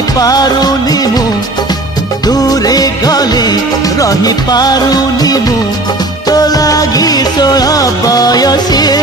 रही पारुनी मु दूरे गले रही पारुनी मु तो लागी 16 बयसी